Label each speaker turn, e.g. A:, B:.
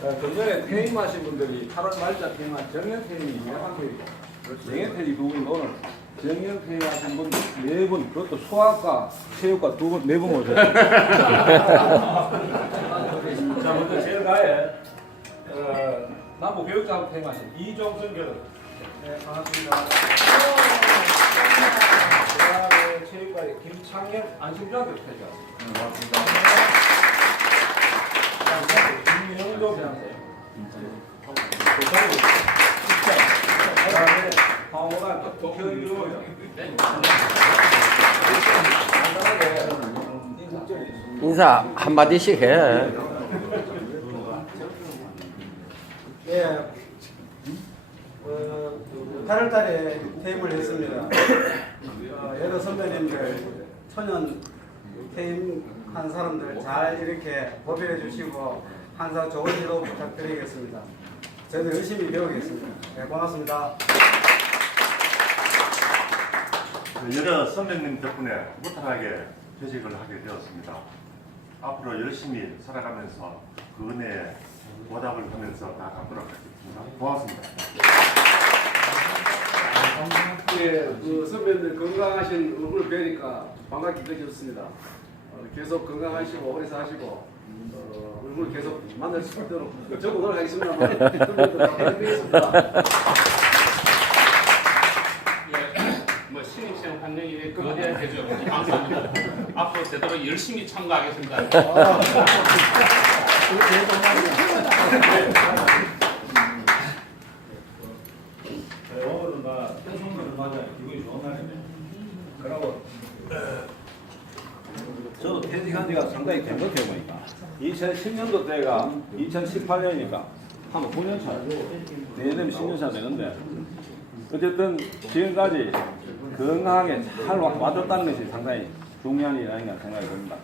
A: 자, 전전에 퇴임하신 분들이 8월 말자 퇴임한 정년 퇴임이 유명한 퇴임이고 정년 퇴임 두 분인데 오늘 정년 퇴임하신 분 네 분, 그것도 소아과, 체육과 두 분, 네 분 오셨어요. 자, 먼저 제일 가에 어, 남부 교육장 퇴임하신 이종선 교수. 네, 반갑습니다. 김영도 변호사. 그다음에 황호란 국회의원.
B: 인사 한마디씩 해.
C: 예, 어, 8월 달에 퇴임을 했습니다. 어, 여러 선배님들, 초년 퇴임한 사람들 잘 이렇게 보필해 주시고 항상 좋은 지도 부탁드리겠습니다. 저도 열심히 배우겠습니다. 네, 고맙습니다.
D: 여러 선배님 덕분에 무탈하게 퇴직을 하게 되었습니다. 앞으로 열심히 살아가면서 그 은혜에 보답을 하면서 나아가도록 하겠습니다. 고맙습니다.
E: 예, 그 선배님들 건강하신 얼굴 뵈니까 반갑게 느껴졌습니다. 어, 계속 건강하시고 오래 사시고 어, 얼굴 계속 만날 수 있도록 저도 노력하겠습니다만 선배님들 감사드리겠습니다.
F: 예, 뭐 신입생 환영이 거대한 되죠. 감사합니다. 앞으로 되도록 열심히 참가하겠습니다.
A: 네, 나 pension을 맞아 기분이 좋은 날이네. 그러고 저도 퇴직한 지가 상당히 된것 같아요 보니까 2010년도 때가 2018년이니까 한 9년 차 내년이면 10년 차 되는데 어쨌든 지금까지 건강하게 잘 와- 와줬다는 것이 상당히 중요한 일이 아닌가 생각이 듭니다.